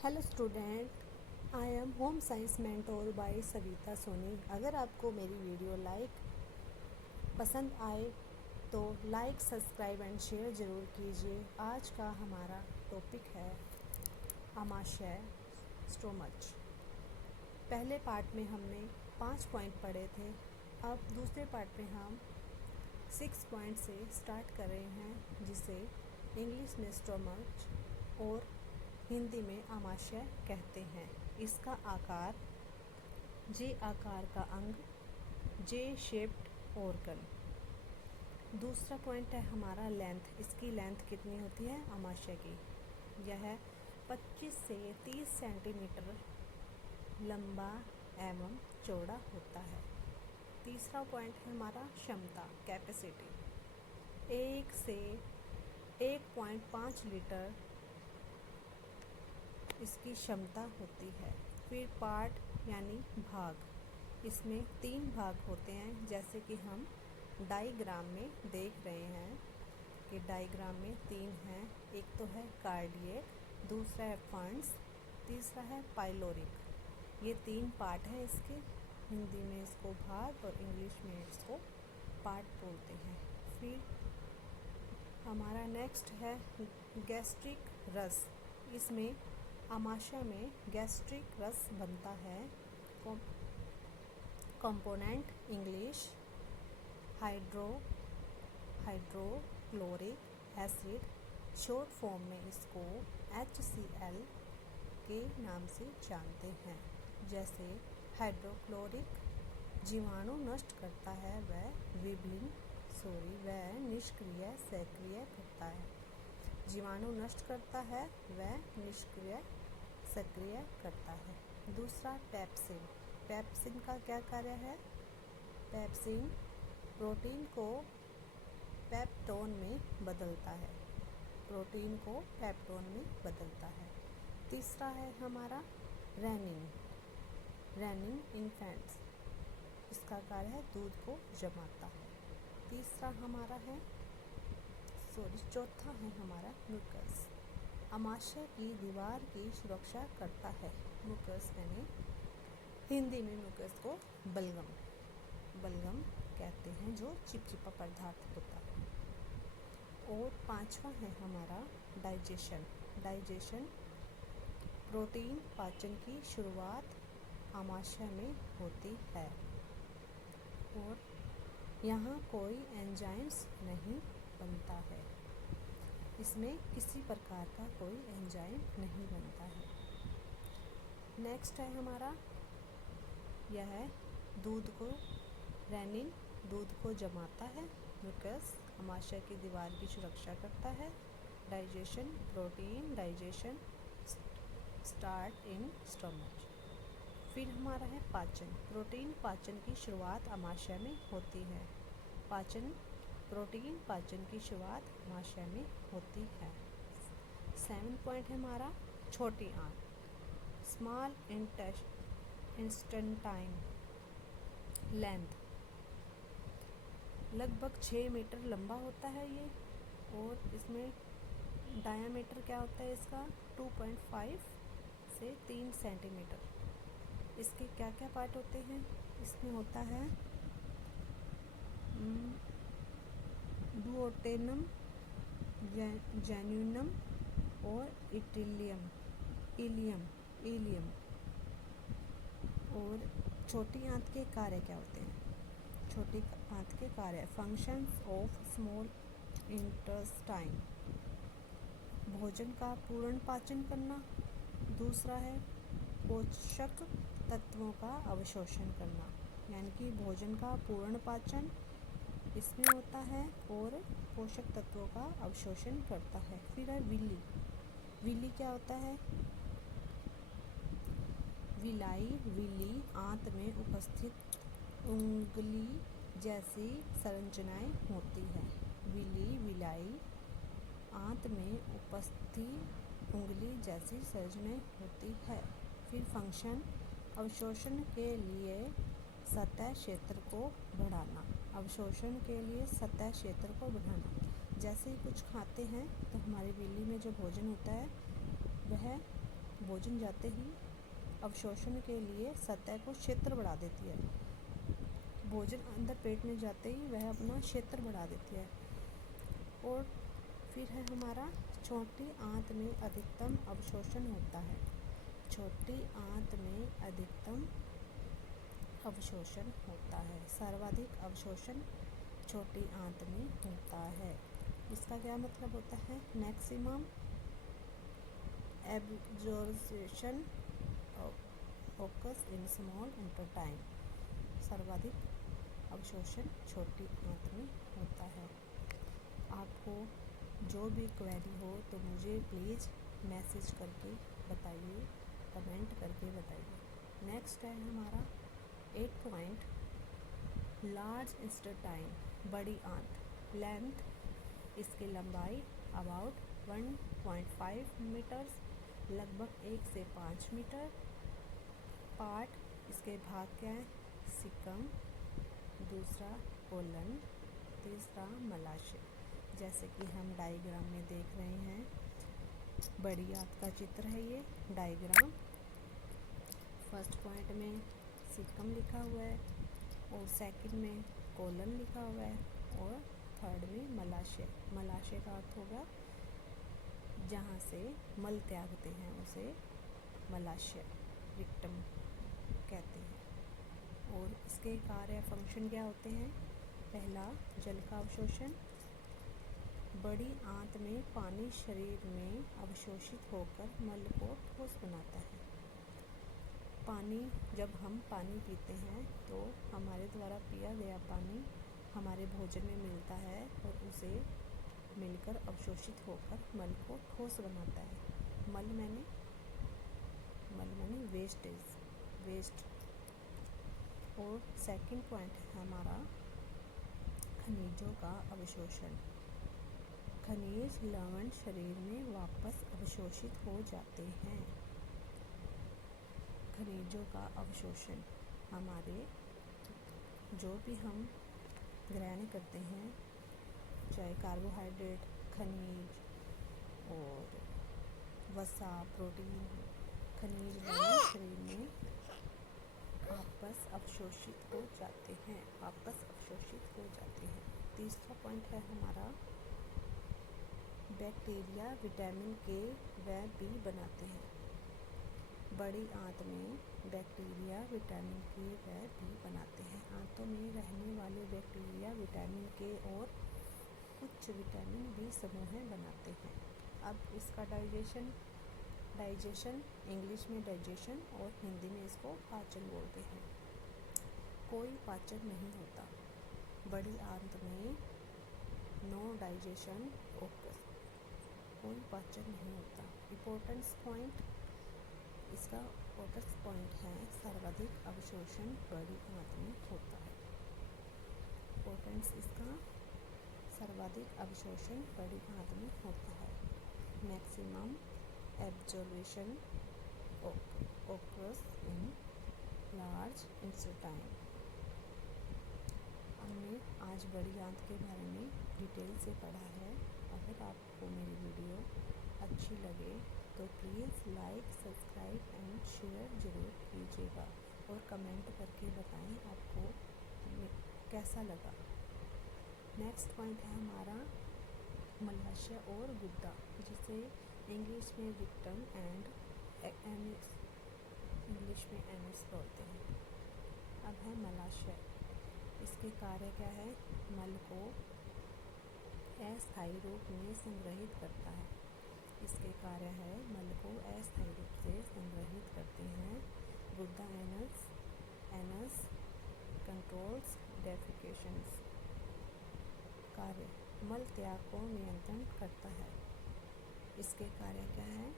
Hello student, I am home science mentor by Savita Soni. अगर आपको मेरी वीडियो पसंद आए तो लाइक, सब्सक्राइब एंड शेयर ज़रूर कीजिए। आज का हमारा टॉपिक है आमाशय स्टोमच। पहले पार्ट में हमने 5 पॉइंट पढ़े थे। अब दूसरे पार्ट में हम 6 पॉइंट से स्टार्ट कर रहे हैं, जिसे इंग्लिश में स्टोमच और हिंदी में आमाशय कहते हैं। इसका आकार जे आकार का अंग, जे शेप्ड ऑर्गन। दूसरा पॉइंट है हमारा लेंथ। इसकी लेंथ कितनी होती है आमाशय की? यह 25 से 30 सेंटीमीटर लंबा एवं चौड़ा होता है। तीसरा पॉइंट है हमारा क्षमता, कैपेसिटी। 1 से 1.5 लीटर इसकी क्षमता होती है। फिर पार्ट यानी भाग। इसमें 3 भाग होते हैं, जैसे कि हम डायग्राम में देख रहे हैं कि डायग्राम में 3 हैं। एक तो है कार्डियक, दूसरा है फंड्स, तीसरा है पाइलोरिक। ये 3 पार्ट है इसके। हिंदी में इसको भाग और इंग्लिश में इसको पार्ट बोलते हैं। फिर हमारा नेक्स्ट है गैस्ट्रिक रस। इसमें आमाशय में गैस्ट्रिक रस बनता है। Component English hydrochloric acid, short form में इसको HCl के नाम से जानते हैं। जैसे हाइड्रोक्लोरिक जीवाणु नष्ट करता है, वह निष्क्रिय सक्रिय करता है। जीवाणु नष्ट करता है, वह निष्क्रिय सक्रिय करता है। दूसरा पेप्सिन। पेप्सिन का क्या कार्य है? पेप्सिन प्रोटीन को पेप्टोन में बदलता है। प्रोटीन को पेप्टोन में बदलता है। तीसरा है हमारा रेनिन। रेनिन इन्फेंट्स, इसका कार्य है दूध को जमाता है। चौथा है हमारा म्यूकस। आमाशय की दीवार की सुरक्षा करता है। म्यूकस यानी हिंदी में म्यूकस को बलगम कहते हैं, जो चिपचिपा पदार्थ होता है। और 5वां है हमारा डाइजेशन। डाइजेशन प्रोटीन पाचन की शुरुआत आमाशय में होती है और यहाँ कोई एंजाइम्स नहीं बनता है। इसमें किसी प्रकार का कोई एंजाइम नहीं बनता है। नेक्स्ट है हमारा यह रेनिन दूध को जमाता है। म्यूकस आमाशय की दीवार की सुरक्षा करता है। Digestion protein digestion start in stomach. फिर हमारा है पाचन। प्रोटीन पाचन की शुरुआत आमाशय में होती है। प्रोटीन पाचन की शुरुआत आमाशय में होती है। 7 पॉइंट है हमारा छोटी आंत, स्मॉल इंस्टेंटाइन लेंथ। लगभग 6 मीटर लंबा होता है ये। और इसमें डायामीटर क्या होता है इसका? 2.5 से 3 सेंटीमीटर। इसके क्या क्या पार्ट होते हैं? इसमें होता है डुओडेनम, जेजुनम और इलियम। और छोटी आंत के कार्य क्या होते हैं? छोटी आंत के कार्य फंक्शंस ऑफ स्मॉल इंटेस्टाइन। भोजन का पूर्ण पाचन करना। दूसरा है पोषक तत्वों का अवशोषण करना, यानी कि भोजन का पूर्ण पाचन इसमें होता है और पोषक तत्वों का अवशोषण करता है। फिर है विली क्या होता है? विली आंत में उपस्थित उंगली जैसी संरचनाएं होती है। विलाई आंत में उपस्थित उंगली जैसी संरचनाएं होती है। फिर फंक्शन अवशोषण के लिए सतह क्षेत्र को बढ़ाना। जैसे ही कुछ खाते हैं तो हमारी विली में जो भोजन होता है वह भोजन जाते ही अवशोषण के लिए सतह को क्षेत्र बढ़ा देती है। भोजन अंदर पेट में जाते ही वह अपना क्षेत्र बढ़ा देती है। और फिर है हमारा छोटी आंत में अधिकतम अवशोषण होता है। छोटी आंत में अधिकतम अवशोषण होता है। सर्वाधिक अवशोषण छोटी आंत में होता है। इसका क्या मतलब होता है? Maximum absorption occurs in small intestine. सर्वाधिक अवशोषण छोटी आंत में होता है। आपको जो भी क्वेरी हो तो मुझे प्लीज़ मैसेज करके बताइए, कमेंट करके बताइए। नेक्स्ट है हमारा 8 पॉइंट, लार्ज इंटेस्टाइन, बड़ी आंत। लेंथ, इसकी लंबाई अबाउट 1.5 मीटर्स, लगभग 1 से 5 मीटर। पार्ट, इसके भाग क्या है? सिकम, दूसरा कोलन, तीसरा मलाशय। जैसे कि हम डायग्राम में देख रहे हैं, बड़ी आंत का चित्र है ये डायग्राम। फर्स्ट पॉइंट में सिकम लिखा हुआ है और सेकंड में कोलन लिखा हुआ है और थर्ड में मलाशय। मलाशय का अर्थ होगा जहाँ से मल त्यागते हैं उसे मलाशय, रिक्टम कहते हैं। और इसके कार्य फंक्शन क्या होते हैं? पहला, जल का अवशोषण। बड़ी आंत में पानी शरीर में अवशोषित होकर मल को ठोस बनाता है। पानी, जब हम पानी पीते हैं तो हमारे द्वारा पिया गया पानी हमारे भोजन में मिलता है और उसे मिलकर अवशोषित होकर मल को ठोस बनाता है। मल मैंने वेस्टेज, वेस्ट। और सेकंड पॉइंट है हमारा खनिजों का अवशोषण। खनिज लवण शरीर में वापस अवशोषित हो जाते हैं। खनिजों का अवशोषण, हमारे जो भी हम ग्रहण करते हैं, चाहे कार्बोहाइड्रेट, खनिज और वसा, प्रोटीन, खनिज लवण शरीर में वापस अवशोषित हो जाते हैं, वापस अवशोषित हो जाते हैं। तीसरा पॉइंट है हमारा बैक्टीरिया विटामिन के व बी बनाते हैं। बड़ी आंत में बैक्टीरिया विटामिन के व बी बनाते हैं। आंतों में रहने वाले बैक्टीरिया विटामिन के और कुछ विटामिन बी समूह बनाते हैं। अब इसका डाइजेशन इंग्लिश में डाइजेशन और हिंदी में इसको पाचन बोलते हैं। कोई पाचन नहीं होता बड़ी आंत में, नो डाइजेशन ऑकर्स, कोई पाचन नहीं होता। इम्पोर्टेंस पॉइंट, इसका इम्पोर्टेंस पॉइंट है सर्वाधिक अवशोषण बड़ी आंत में होता है। इम्पोर्टेंस इसका सर्वाधिक अवशोषण बड़ी आंत में होता है। Maximum absorption occurs in large intestine. हमने आज बड़ी आंत के बारे में डिटेल से पढ़ा है। अगर आपको मेरी वीडियो अच्छी लगे तो please like, subscribe and share ज़रूर कीजिएगा और कमेंट करके बताएं आपको कैसा लगा। नेक्स्ट पॉइंट है हमारा मलाशय और गुद्दा, जिसे इंग्लिश में विक्टम एंड एनिस, इंग्लिश में एनिस बोलते हैं। अब है मलाशय। इसके कार्य क्या है? मल को अस्थायी रूप में संग्रहित करता है। इसके कार्य है मल को अस्थायी रूप से संग्रहित करते हैं। गुद्दा एनस कंट्रोल्स डेफिकेशंस। कार्य, मल त्याग को नियंत्रण करता है। इसके कार्य क्या है?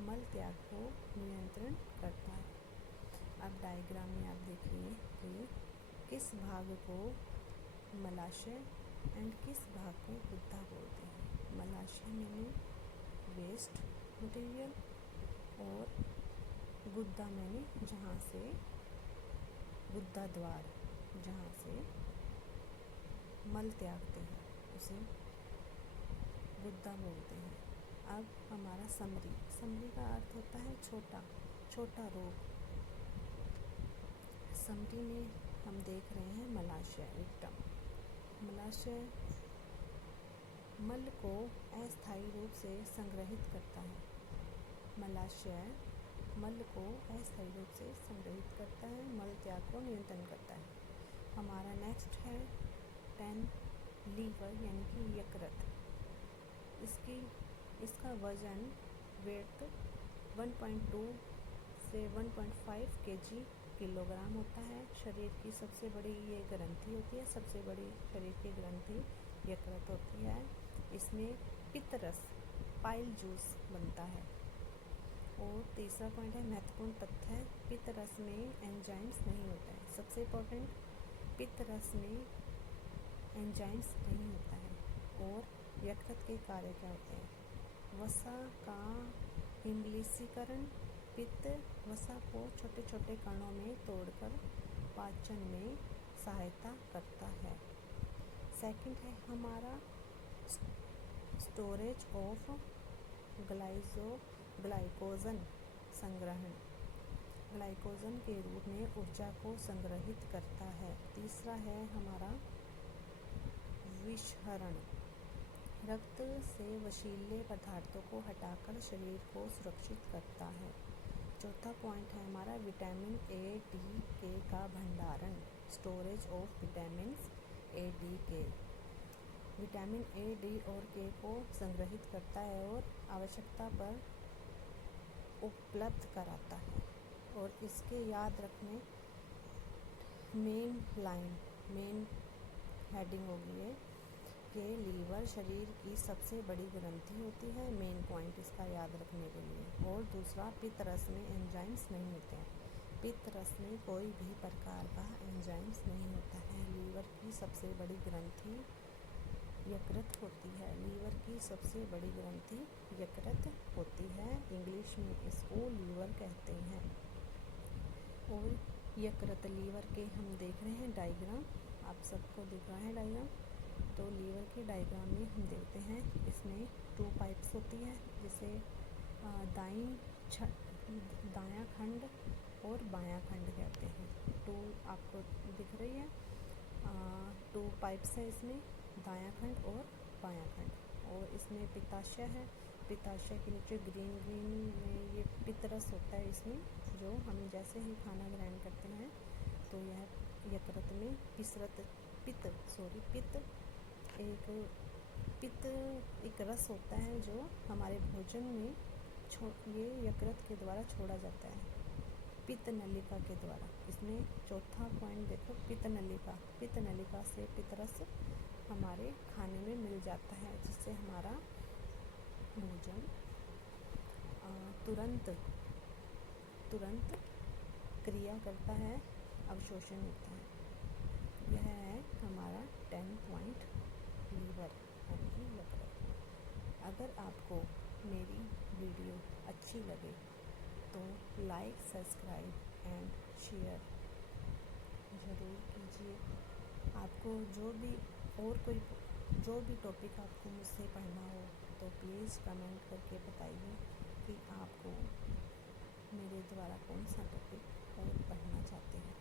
मल त्याग को नियंत्रण करता है। अब डायग्राम में आप देखिए कि किस भाग को मलाशय एंड किस भाग को गुद्दा बोलते हैं। मलाशय में वेस्ट मटेरियल और गुद्दा मैंने जहाँ से गुद्दा द्वार, जहाँ से मल त्यागते हैं उसे गुद्दा बोलते हैं। अब हमारा समरी। समरी का अर्थ होता है छोटा, छोटा रोग। समरी में हम देख रहे हैं मलाशय विक्टिम। मलाशय मल को अस्थायी रूप से संग्रहित करता है। मलाशय मल को अस्थायी रूप से संग्रहित करता है, मल त्याग को नियंत्रण करता है। हमारा नेक्स्ट है 10 लीवर यानी कि यकृत। इसका वजन वेट 1.2 से 1.5 kg किलोग्राम होता है। शरीर की सबसे बड़ी ये ग्रंथि होती है, सबसे बड़ी शरीर की ग्रंथि यकृत होती है। इसमें पित्तरस पाइल जूस बनता है। और तीसरा पॉइंट है महत्वपूर्ण तथ्य है, पित्तरस में एंजाइम्स नहीं होता है। सबसे इम्पोर्टेंट, पित्तरस में एंजाइम्स नहीं होता है। और यकृत के कार्य क्या होते हैं? वसा का हिमलीसीकरण। पित्त वसा को छोटे छोटे कणों में तोड़कर पाचन में सहायता करता है। सेकंड है हमारा स्टोरेज ऑफ ग्लाइकोजन संग्रहण। ग्लाइकोजन के रूप में ऊर्जा को संग्रहित करता है। तीसरा है हमारा विषहरण। रक्त से वशीले पदार्थों को हटाकर शरीर को सुरक्षित करता है। चौथा पॉइंट है हमारा विटामिन ए डी के का भंडारण। Storage of vitamin A D के। विटामिन ए डी और के को संग्रहित करता है और आवश्यकता पर उपलब्ध कराता है। और इसके याद रखने मेन हेडिंग होगी ये कि लीवर शरीर की सबसे बड़ी ग्रंथि होती है। मेन पॉइंट इसका याद रखने के लिए। और दूसरा, पित्तरस में एंजाइम्स नहीं होते हैं। पित्तरस में कोई भी प्रकार का एंजाइम्स नहीं होता है। लीवर की सबसे बड़ी ग्रंथि यकृत होती है। लीवर की सबसे बड़ी ग्रंथि यकृत होती है। इंग्लिश में इसको लीवर कहते हैं। और यकृत लीवर के हम देख रहे हैं डायग्राम, आप सबको दिख रहा है डायग्राम। तो लीवर के डायग्राम में हम देखते हैं इसमें 2 पाइप्स होती है, जिसे दायां खंड और बायां खंड कहते हैं। 2 आपको दिख रही है, 2 पाइप्स है इसमें, दायां खंड और बायां खंड। और इसमें पित्ताशय है। पित्ताशय के नीचे ग्रीन में ये पित्तरस होता है इसमें, जो हम जैसे ही खाना ग्रहण करते हैं तो यह यकृत में पित्त एक रस होता है जो हमारे भोजन में ये यकृत के द्वारा छोड़ा जाता है, पित्त नलिका के द्वारा। इसमें चौथा पॉइंट देखो, पित्त नलिका से पित्तरस हमारे खाने में मिल जाता है, जिससे हमारा भोजन तुरंत क्रिया करता है, अवशोषण होता है। यह है हमारा 10 पॉइंट लीवर यानी कि यकृत। अगर आपको मेरी वीडियो अच्छी लगे तो लाइक, सब्सक्राइब एंड शेयर ज़रूर कीजिए। आपको जो भी टॉपिक आपको मुझसे पढ़ना हो तो प्लीज़ कमेंट करके बताइए कि आपको मेरे द्वारा कौन सा टॉपिक और पढ़ना चाहते हैं।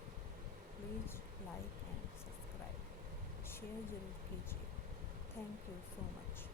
Please like and subscribe, share ज़रूर कीजिए। Thank you so much.